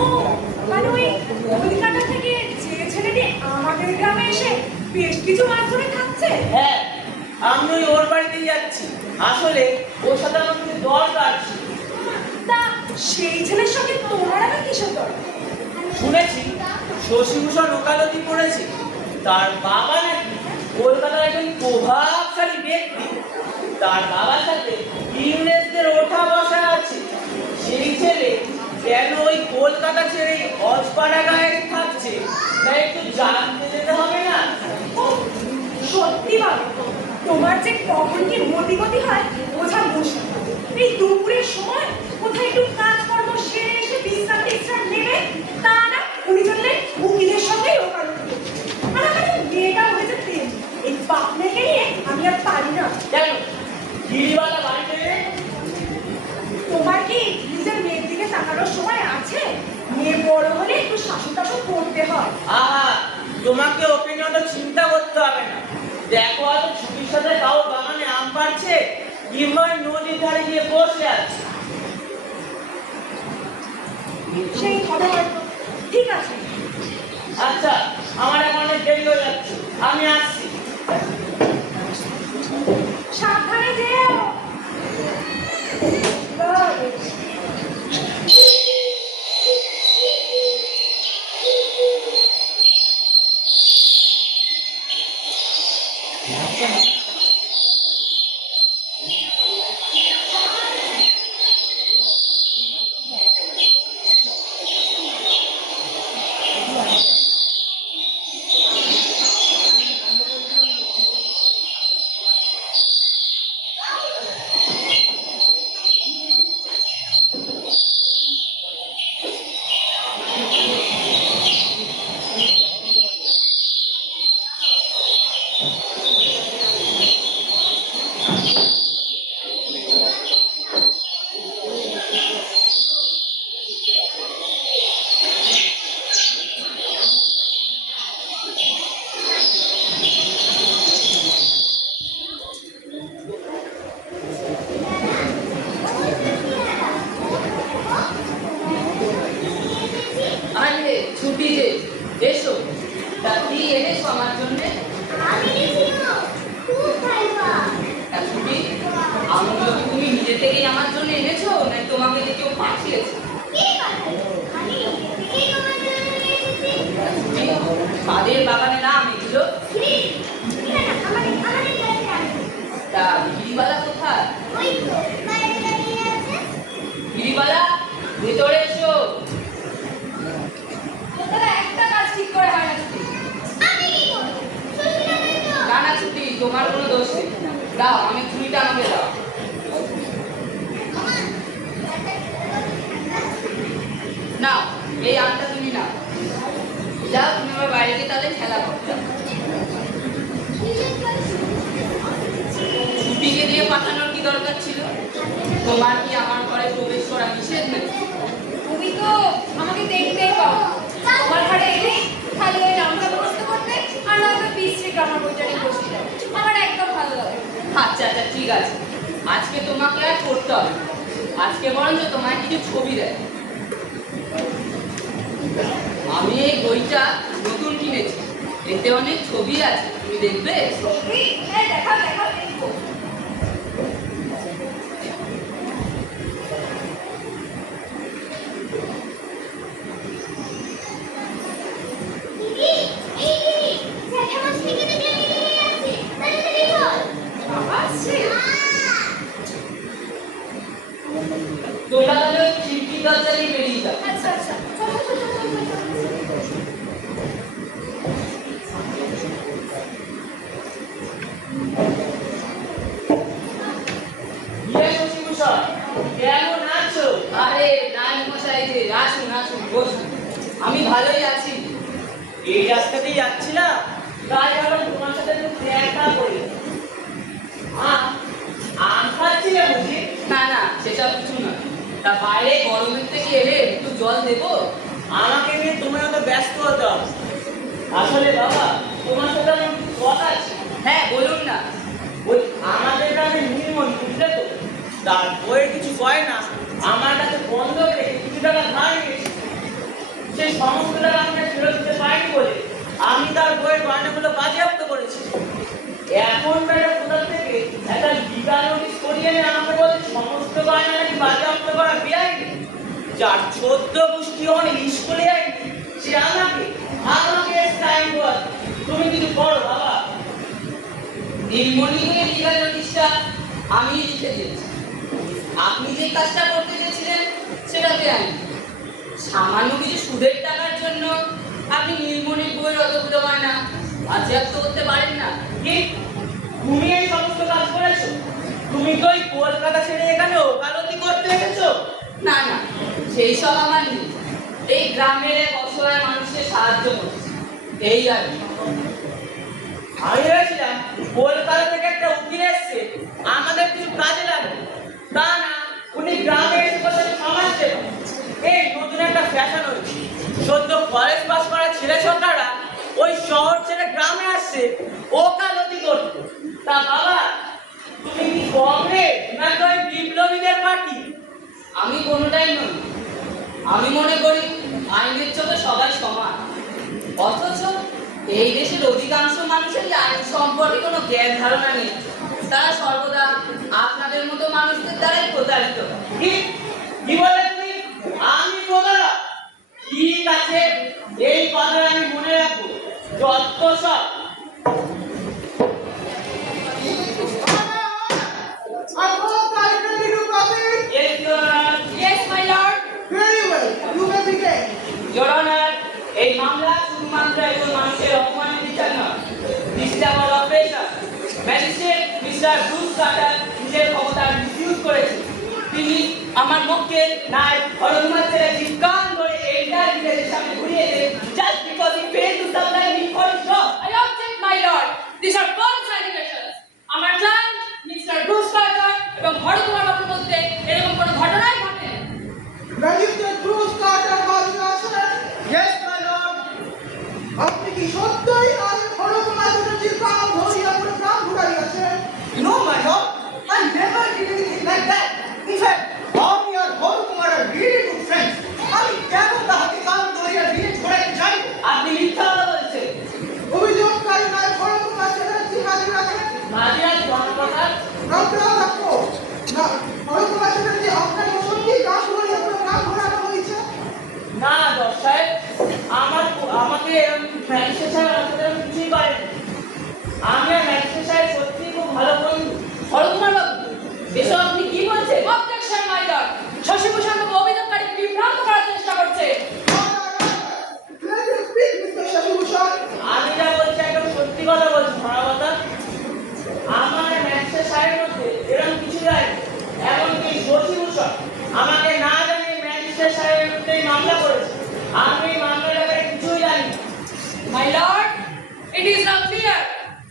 ও মানে ওই কলকাতা থেকে যে ছেলেটি আমাদের গ্রামে এসে বেশ কিছু মাস ধরে থাকছে। হ্যাঁ, আমি ওর বাড়িতেই যাচ্ছি। আসলে ওর সাথে আমার কিছু দরকার ছিল। তা সেই ছেলের সঙ্গে তোমার আবার কিসের দরকার? শুনেছি শশীভূষণ ওকালতি করেছে, তার বাবা নাকি কলকাতার একজন প্রভাবশালী ব্যক্তি। তার বাবার সাথে ইংরেজদের ওঠা বসা আছে। সেই ছেলে কেন ওই কলকাতা ছেড়ে অজপাড়া গায়ে থাকছে তাই একটু জানতে যেতে হবে না? ও সত্যি বাবু, তোমার যে কখন কি মতিগতি হয় বোঝা মুশকিল। এই দুপুরের সময় কোথায় একটু কাজকর্ম সেরে এসে বিশ্রাম টিশ্রাম নেবে, তা না উনি চললেন উকিলের সঙ্গেই ওকালতি করতে। আর আমার মেয়েটা হয়েছে প্রেম, এই বাপ মেয়েকে নিয়ে আমি আর পারি না। কেন গিরিবালা বাড়িতে নেই? তোমার কি নিজের মেয়ের দিকে তাকানোর সময় আছে? মেয়ে বড় হলে একটু শাসন টাসন করতে হয়। আহা, তোমাকে ওকে নিয়ে অত চিন্তা করতে হবে না। দেখো হয়তো ছুটির সাথে কাউ বাগানে আম পাড়ছে কিংবা নদীর ধারে গিয়ে বসে আছে। সেই হবে হয়তো। ঠিক আছে। আচ্ছা, আমার এখন অনেক দেরি হয়ে যাচ্ছে, আমি আসছি। সাবধানে যেও। আরে ছুটি যে এসো, তা কি এনেছো আমার জন্যে? ছুটি আমগুলো কি তুমি নিজে থেকেই আমার জন্য এনেছো নাকি তোমাকে যে কেউ পাঠিয়েছে? ছুটি কাদের বাগানে নাম এগুলো? তা গিরিবালা কোথায়? গিরিবালা ভেতরে এসো। একটা কাজ ঠিক করে হয় না ছুটি। না না ছুটি, তোমার কোনো দোষ নেই। দাও আমি ছুরিটা আমাকে দাও। নাও এই আমটা তুমি নাও। যাও তুমি আমার বাইরে গিয়ে তাহলে খেলা করতে। ছুটিকে দিয়ে পাঠানোর কি দরকার ছিল? তোমার কি আমার ঘরে প্রবেশ করা নিষেধ নেই? তুমি তো আমাকে দেখতেই পাও, আমার ঘরে এলে খালি ওই নামটা মুখস্থ করতে আর নয়তো বিশ্রী গ্রামার বইটা নিয়ে বসে যাও। আমার একদম ভালো লাগে। আচ্ছা আচ্ছা ঠিক আছে, আজকে তোমাকে আর করতে হবে না। আজকে বরঞ্চ তোমায় কিছু ছবি দেয়। আমি এই বইটা নতুন কিনেছি, এতে অনেক ছবি আছে, তুমি দেখবে? ছবি? হ্যাঁ দেখাও দেখাও, দেখবো। তোমরা তাহলে ওই খিড়কি দরজা দিয়ে বেরিয়ে যাও। আচ্ছা আচ্ছা, চলো চলো চলো চলো। শশীভূষণ, কেমন আছো? আরে নানি মশাই যে, আসুন আসুন বসুন। আমি ভালোই আছি। এই রাস্তাতেই যাচ্ছিলাম, তাই আবার তোমার সাথে একটু দেখা করি। আম খাচ্ছিলে বুঝি? না না সেসব কিছু না। তা বাইরে গরমের থেকে এলে একটু জল দেবো? আমাকে নিয়ে তুমি অত ব্যস্ত হতে হবে। আসলে বাবা, তোমার সাথে আমার কিছু কথা আছে। হ্যাঁ বলুন না। ওই আমাদের গ্রামে নীলমণি, বুঝলে তো, তার বইয়ের কিছু গয়না আমার কাছে বন্ধ রেখে কিছু টাকা ধার নিয়েছে। সমস্ত টাকা আমাকে ফেরত দিতে পারিনি বলে আমি তার বইয়ের গয়নাগুলো বাজেয়াপ্ত করেছি। এখন বেটা কোথা থেকে একটা লিগাল নোটিশ করিয়ে এনে আমাকে বলছে সমস্ত গয়না নাকি বাজেয়াপ্ত করা বেআইনি। যার 14 গোষ্ঠী অনেক স্কুলে যায়নি সে আমাকে সাইন কর। তুমি কিছু করো বাবা। নীলমণিকে লিগাল নোটিশটা আমি লিখে দিয়েছি। আপনি যে কাজটা করতে গেছিলেন সেটা বেআইনি। সামান্য কিছু সুদের টাকার জন্য আপনি নীলমণির বইয়ের অতগুলো গয়না বাজেয়াপ্ত করতে পারেন না। কি তুমি এই সমস্ত কাজ করেছো? তুমি তো এই কলকাতা ছেড়ে এখানে ওকালতি করতে এসেছো? না না, সেই সব আমার নেই। এই গ্রামের এক অসহায় মানুষকে সাহায্য করছি, এই আর কি। আমি ভেবেছিলাম কলকাতা থেকে একটা উকিল এসছে আমাদের কিছু কাজে লাগবে, তা না উনি গ্রামে এসে কোথায় সমাজ সেবা। এই নতুন একটা ফ্যাশন হয়েছে, সদ্য কলেজ পাস করা ছেলে ছোকরারা ওই শহর ছেড়ে গ্রামে আসছে ওকালতি করতে। তা বাবা তুমি কি কংগ্রেস নাকি ওই বিপ্লবীদের পার্টি? আমি কোনোটাই নই। আমি মনে করি আইনের চোখে সবাই সমান। অথচ এই দেশের অধিকাংশ মানুষেরই আইন সম্পর্কে কোনো জ্ঞান ধারণা নেই। তারা সর্বদা আপনাদের মতো মানুষদের দ্বারাই প্রতারিত হয়। কি বলে তুমি? আমি বদলা? ঠিক আছে, এই কথা আমি মনে রাখবো। যত সব Yes, my lord. Very well. You may begin. Your Honor, এই মামলা শুধুমাত্র একজন মানুষের অপমানের বিচার নয়। This is our operation. Magistrate Mr. Bruce Carter নিজের ক্ষমতা মিসইউজ করেছে। তিনি আমার মক্কেল নায়ক হরকুমার ছেলে জিজ্ঞান করে এইটার বিদেশের সামনে ঘুরিয়ে দেন just because he failed to supply me for his job. I object, my lord. These are false allegations. আমার ক্লায়েন্ট মিস্টার ব্রুস কার্টার এবং হরকুমার বাবুর মধ্যে এরকম কোনো ঘটনাই ঘটেনি। Magistrate Bruce Carter Maharashtra. Yes, my lord. আপনি কি সত্যই আজ হরকুমার চ্যাটার্জির কাম ধরিয়া পুরো গ্রাম ঘুরাইয়াছেন? No, my lord. I never did anything like that. In fact, আমি আর Harkumar are really good friends. আমি কেন তাহাকে কাম ধরিয়া দিয়ে ঘোরাইতে যাইব? আপনি মিথ্যা কথা বলছেন। অভিযোগকারী নায়ক হরকুমার চ্যাটার্জি হাজির আছেন। মাঝিরাজ গণপ্রধান আপনারা রাখো না, হরকুমার চ্যাটার্জি আপনাকে সত্যি কাম ধরিয়া পুরো গ্রাম ঘোরানো হয়েছে? না দশ সাহেব, আমাকে ম্যাজিস্ট্রেট সাহেব আসলে কিছুই পারেনি। আমি আর ম্যাজিস্ট্রেট সাহেব সত্যি খুব ভালো বন্ধু। হরকুমার বাবু, এসব আপনি কি বলছেন? Objection, my lord. শশীভূষণ বাবু অভিযোগকারীকে বিভ্রান্ত করার চেষ্টা করছে। Let him speak, Mr. Shashibhushan. আমি যা বলছি একদম সত্যি কথা বলছি ধরাবাতা। আমার ম্যাজিস্ট্রেট সাহেবের মধ্যে এরকম কিছু নাই। এমনকি শশীভূষণ আমাকে না জানিয়ে ম্যাজিস্ট্রেট সাহেবের বিরুদ্ধে মামলা করেছে। আমি এই মামলার ব্যাপারে কিছুই জানি না। My lord, it is now clear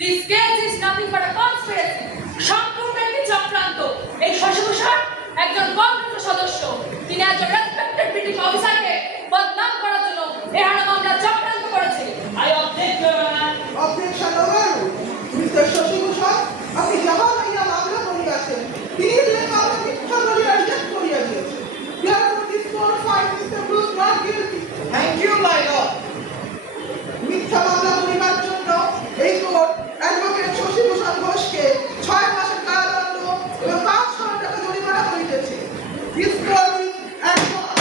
this case is nothing but a conspiracy. সম্পূর্ণ একটি চক্রান্ত। এই শশীভূষণ একজন কংগ্রেসের সদস্য। তিনি একজন রেসপেক্টেড ব্রিটিশ অফিসারকে বদনাম করার জন্য এহানো মামলা চক্রান্ত করেছে। I object, Your Honor. Objection overruled. Mr. Shashibhushan, আপনি যাহা লইয়া মামলা করিয়াছেন, তিনি যে মামলা মিথ্যা বলিয়া রিজেক্ট করিয়া দিয়েছেন। Therefore, this court finds Mr. Bruce not guilty. Thank you, my lord. মিথ্যা মামলা করিবার জন্য এই কোর্ট অ্যাডভোকেট শশীভূষণ ঘোষকে 6 মাসের কারাদণ্ড এবং 500 টাকা জরিমানা করিতেছে। This court is adjourned.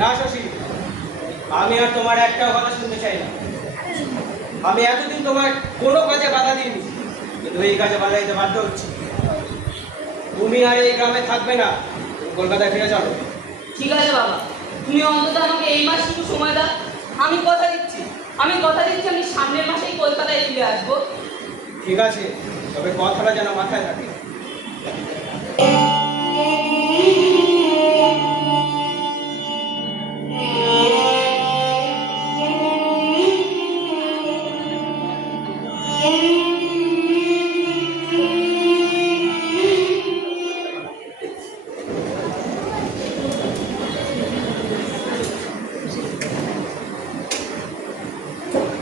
না শশী, আমি আর তোমার একটা কথা শুনতে চাই না। আমি এতদিন তোমার কোনো কাজে বাধা দিইনি, কিন্তু এই কাজে বাধা দিতে বাধ্য হচ্ছি। তুমি আর এই গ্রামে থাকবে না, তুমি কলকাতায় ফিরে চলো। ঠিক আছে বাবা, তুমি অন্তত আমাকে এই মাসটুকু সময় দাও। আমি কথা দিচ্ছি আমি সামনের মাসেই কলকাতায় ফিরে আসবো। ঠিক আছে, তবে কথাটা যেন মাথায় থাকে।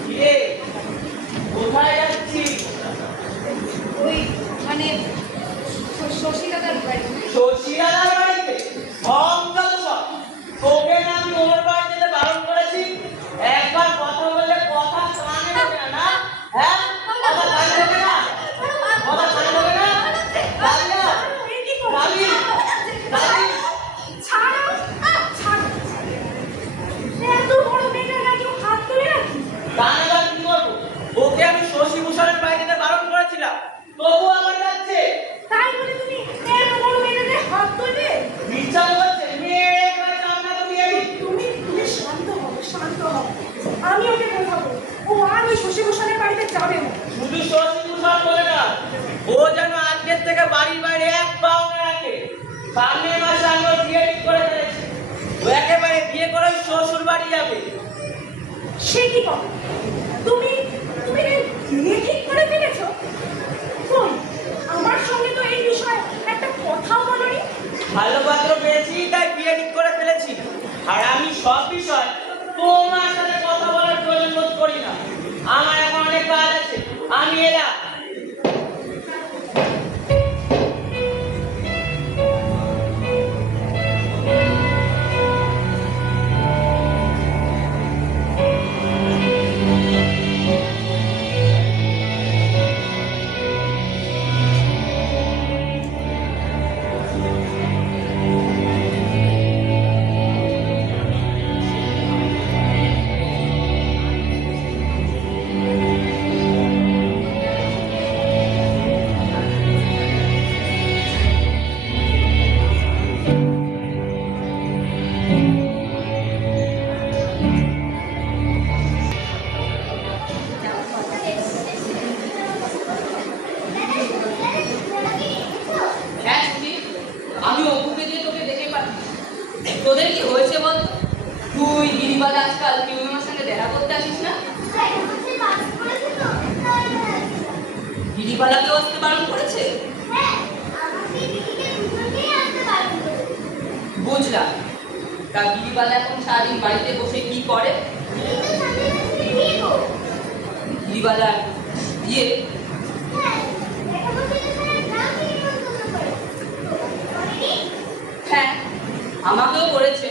কিরে, কোথায় শশীভূষণের বাড়িতে যাবে না। শুধু শশীভূষণ বলে না, ও যেন আজকের থেকে বাড়ির বাইরে এক পাও না রাখে। সামনের মাসে আমি ওর বিয়ে ঠিক করে ফেলেছি। ও একেবারে বিয়ে করে ওই শ্বশুর বাড়ি যাবে। সে কি কথা? তুমি তুমি এর বিয়ে ঠিক করে ফেলেছো? কই, আমার সঙ্গে তো এই বিষয়ে একটা কথাও বলোনি। ভালো পাত্র পেয়েছি তাই বিয়ে ঠিক করে ফেলেছি। আর আমি সব বিষয় তোমার সাথে কথা বলার প্রয়োজন বোধ করি না। আমার এখন অনেক কাজ আছে, আমি এলাম। হ্যাঁ ছুটি, আমি অপুকে দিয়ে তোকে দেখে পাচ্ছি। তোদের কি হয়েছে বল? তুই গিরিবালা আজকাল কেউ আমার সঙ্গে দেখা করতে আসিস না? গিরিবালাকেও আসতে বারণ করেছে? বুঝলাম। তা গিরিবালা এখন সারাদিন বাড়িতে বসে কি করে? গিরিবালার বিয়ে? হ্যাঁ, আমাকেও করেছে,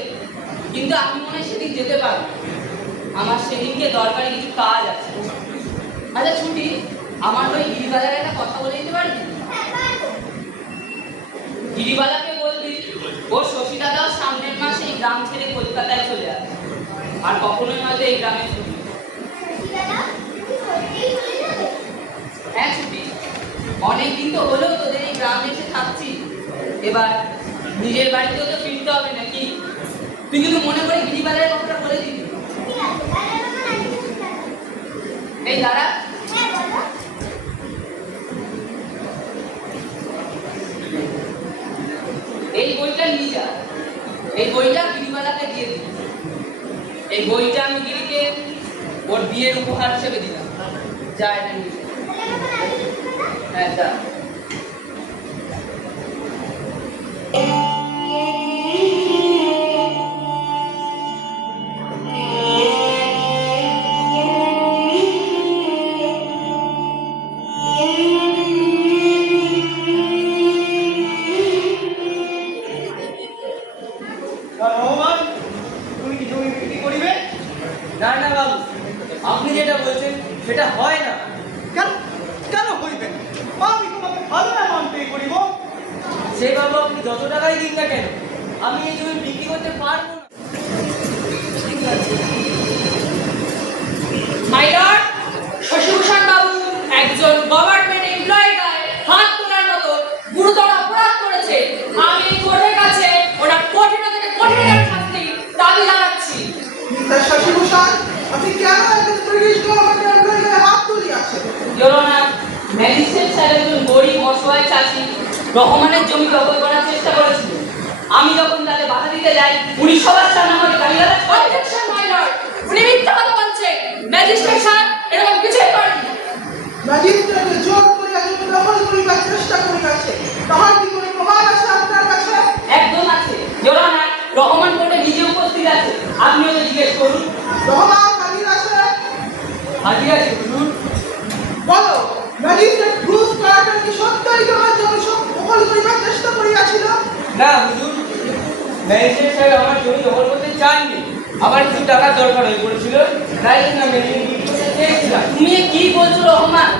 কিন্তু আমি মনে হয় সেদিন যেতে পারবো। আমার সেদিনকে দরকারি কিছু কাজ আছে। আচ্ছা ছুটি, আমার ওই গিরিবালার একটা কথা বলে দিতে পারবি? গিরিবালাকে বলবি ওর শশী দাদাও সামনের মাসে এই গ্রাম ছেড়ে কলকাতায় চলে আসে, আর কখনোই হয়তো এই গ্রামে ছুটি। হ্যাঁ ছুটি, অনেকদিন তো হলো তোদের এই গ্রামে এসে থাকছি, এবার নিজের বাড়িতেও তো ফিরতে হবে নাকি? তুই কিন্তু মনে করে গিরিবালার কথাটা বলে দিবি। এই দাঁড়া, এই বইটা নিয়ে যা। এই বইটা গিরিবালাকে দিয়ে দিই। এই বইটা আমি গিরিকে ওর বিয়ের উপহার হিসেবে দিলাম। যা এটা নিয়ে যা। হ্যাঁ যা। রহমান, তুমি কি জমি বিক্রি করিবে? না না বাবু, আপনি যেটা বলছেন সেটা হয় না। কেন কেন হইবে না? আমি তোমাকে ভালো অ্যামাউন্ট পে করিব। সে বাবু আপনি যত টাকাই দিন না কেন, আমি এই জমি বিক্রি করতে পারবো না। মাই লর্ড, শশীভূষণ বাবু একজন গভর্নমেন্ট এমপ্লয়ি গায়ে হাত তোলার মতো গুরুতর অপরাধ করেছে। আমি এই কোর্টের কাছে ওটা কঠিন থেকে কঠিন শাস্তি দাবি জানাচ্ছি। মিস্টার শশীভূষণ, আপনি কেন একজন ব্রিটিশ গভর্নমেন্ট এমপ্লয়িকে হাত তুলিয়াছেন? জননা ম্যাজিস্ট্রেট স্যার একজন গরিব অসহায় চাষি রহমানের জমি দখল করার চেষ্টা করেছিল। আমি যখন তাকে বাধা দিতে যাই, উনি সবার সামনে আমাকে গালিগালাজ করে। অবজেকশন মাই লর্ড, উনি মিথ্যা কথা বলছেন। ম্যাজিস্ট্রেট স্যার এরকম কিছুই করেননি। ম্যাজিস্ট্রেটকে জোর করিয়া জমি দখল করিবার চেষ্টা করিয়াছে, তাহার কি কোনো প্রমাণ আছে আপনার কাছে? একদম আছে জননা, রহমান কোর্টে নিজে উপস্থিত আছে। আপনি ওকে জিজ্ঞেস করুন। রহমান হাজির আছে? হাজির আছে হুজুর। বলো, ম্যাজিস্ট্রেট ব্রুস কার্টার কি সত্যই তোমার জমি দখল করিবার চেষ্টা করিয়াছিল? না হুজুর, ম্যাজিস্ট্রেট সাহেব আমার জমি দখল করতে চাননি। আমার কিছু টাকার দরকার হয়ে পড়েছিল, তাই জন্য আমি জমি বিক্রি করতে চেয়েছিলাম। তুমি কি বলছো রহমান?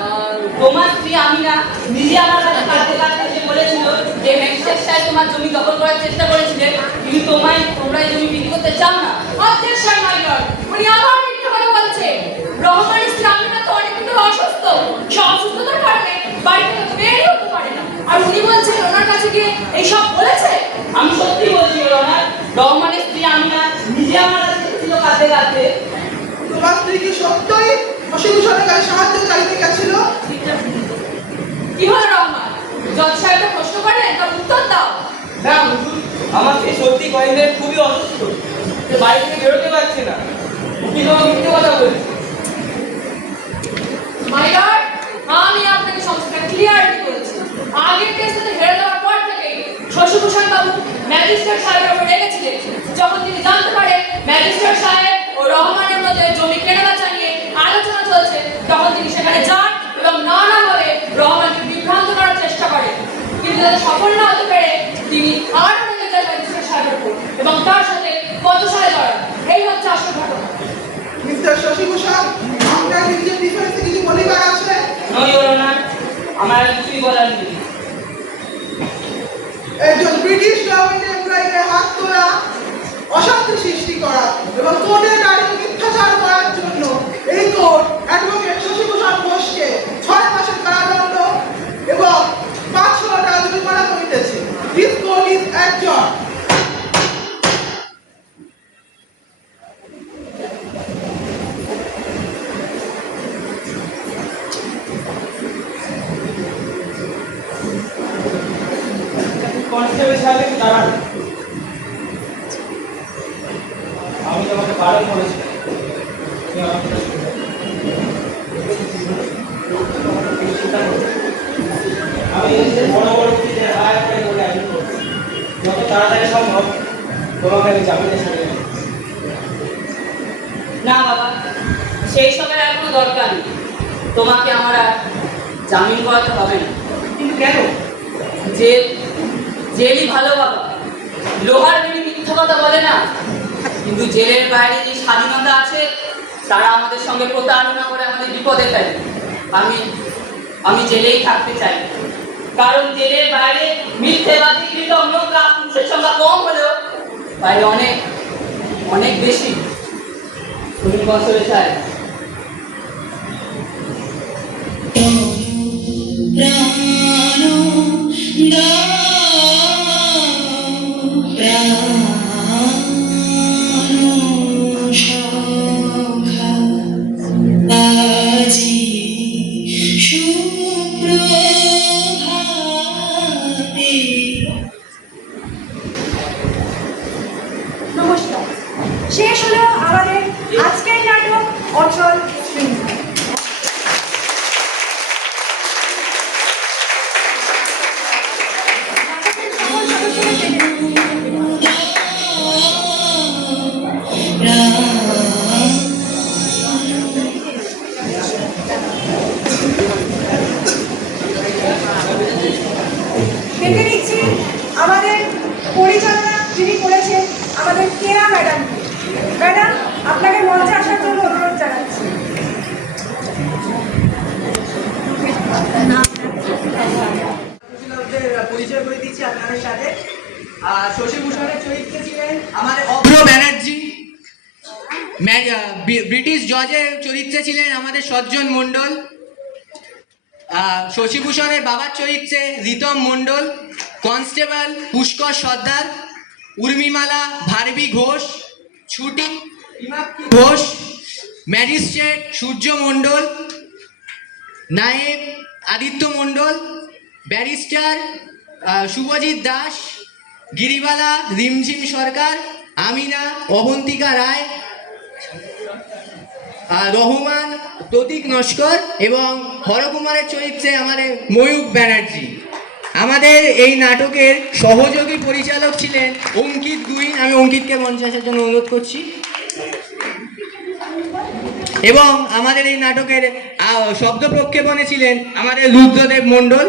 তোমার স্ত্রী আমিনা নিজে আমার কাছে কাঁদতে কাঁদতে এসে বলেছিল যে ম্যাজিস্ট্রেট সাহেব তোমার জমি দখল করার চেষ্টা করেছিলেন, কিন্তু তোমরা এই জমি বিক্রি করতে চাও না। অবজেকশন মাই লর্ড, উনি আবার মিথ্যা কথা বলছে। রহমানের স্ত্রী আমিনা তো অনেকদিন ধরে অসুস্থ, সে অসুস্থতার কারণে বাড়ি থেকে বেরিয়ে হতে পারে না, আর উনি বলছেন ওনার কাছে গিয়ে এইসব বলেছে। আমি সত্যি বলছি রহমানের স্ত্রী আমিনা নিজে আমার কাছে এসেছিল কাঁদতে কাঁদতে। তোমার স্ত্রী কি সত্যই শশীভূষণের কাছে সাহায্য চাইতে গেছিল। কি হলো রহমান? জজ সাহেব প্রশ্ন করলেন, তার উত্তর দাও। না হুজুর, আমার সেই সত্যি কয়েকদিন খুবই অসুস্থ, সে বাড়ি থেকে বেরোতে পারছে না। উকিল বাবা মিথ্যে কথা বলছে। মাই লর্ড, আমি আপনাকে সমস্যাটা ক্লিয়ারিটি করেছি। আগের কেসটাতে হেরে যাওয়ার পর থেকে শশীভূষণ বাবু ম্যাজিস্ট্রেট সাহেবের উপর রেগেছিলেন। যখন তিনি জানতে পারেন ম্যাজিস্ট্রেট সাহেব ও রহমানের মধ্যে জমি কেনাবেচা নিয়ে আলোচনা চলছে, তখন তিনি সেখানে যান এবং না না বলে রহমানকে বিভ্রান্ত করার চেষ্টা করেন। কিন্তু তাতে সফল না হতে পেরে তিনি আরও রেগে যান ম্যাজিস্ট্রেট সাহেবের উপর এবং তার সাথে বচসায় জড়ান। এই হচ্ছে আসল ঘটনা। মিস্টার শশীভূষণ, আপনার নিজের ডিফেন্সে কিছু বলিবার আছে? নো ইওর অনার, আমার আর কিছুই বলার নেই। একজন ব্রিটিশ গভর্নমেন্টের এমপ্লয়িকে হাত তোলা, অশান্তি সৃষ্টি করা এবং কোর্টে দাঁড়িয়ে মিথ্যাচার করার জন্য এই কোর্ট অ্যাডভোকেট শশীভূষণ ঘোষকে 6 মাসের কারাদণ্ড এবং 500 টাকা জরিমানা করিতেছে। This court is adjourn. Constable সাহেব একটু দাঁড়ান। আমি তোমাকে বারণ করেছি, তুমি আমার কথা শুনবে। আমি বড় বড় উকিলদের হায়ার করে বলে আইন করছি, যত তাড়াতাড়ি সম্ভব তোমাকে আমি জামিনে ছাড়িয়ে নেব। না বাবা, সেই সময় আর কোনো দরকার নেই। তোমাকে আমার আর জামিন করাতে হবে না। কিন্তু কেন? জেলই ভালো বাবা। লোহার বেড়ি মিথ্যা কথা বলে না। কিন্তু জেলের বাইরে যে স্বাধীনতা আছে, তারা আমাদের সঙ্গে প্রতারণা করে আমাদের বিপদে ফেলে। আমি জেলেই থাকতে চাই, কারণ জেলের বাইরে মিথ্যেবাদী কৃতজ্ঞ কাপুরুষের সংখ্যা কম হলেও বাইরে অনেক অনেক বেশি। তুমি কনস্টেবল সাহেব, নমস্কার। শেষ হলো আমাদের আজকের নাটক অচল শৃঙ্খলা। নাটকের সকল সদস্যরা পেলে ডেকে নিচ্ছি আমাদের পরিচালনা যিনি করেছেন আমাদের কেয়া ম্যাডাম। ম্যাডাম, আপনাকে মঞ্চে আসার জন্য অনুরোধ জানাচ্ছি। পরিচয় করে দিচ্ছি আপনাদের সাথে। শশীভূষণের চরিত্রে ছিলেন আমাদের অভ্র ব্যানার্জি। ব্রিটিশ জজের চরিত্রে ছিলেন আমাদের সজ্জন মণ্ডল। শশীভূষণের বাবার চরিত্রে রিতম মণ্ডল। কনস্টেবল পুষ্কর সর্দার, উর্মিমালা ভারবী ঘোষ, ছুটি ঘোষ, ম্যাজিস্ট্রেট সূর্য মণ্ডল, নায়েব আদিত্য মণ্ডল, ব্যারিস্টার শুভজিৎ দাস, গিরিবালা রিমঝিম সরকার, আমিনা অবন্তিকা রায়, রহমান প্রতীক নস্কর এবং হরকুমারের চরিত্রে আমাদের ময়ূক ব্যানার্জি। আমাদের এই নাটকের সহযোগী পরিচালক ছিলেন অঙ্কিত গুইন। আমি অঙ্কিতকে মঞ্চে আসার জন্য অনুরোধ করছি। এবং আমাদের এই নাটকের শব্দ প্রক্ষেপণে ছিলেন আমাদের রুদ্রদেব মণ্ডল।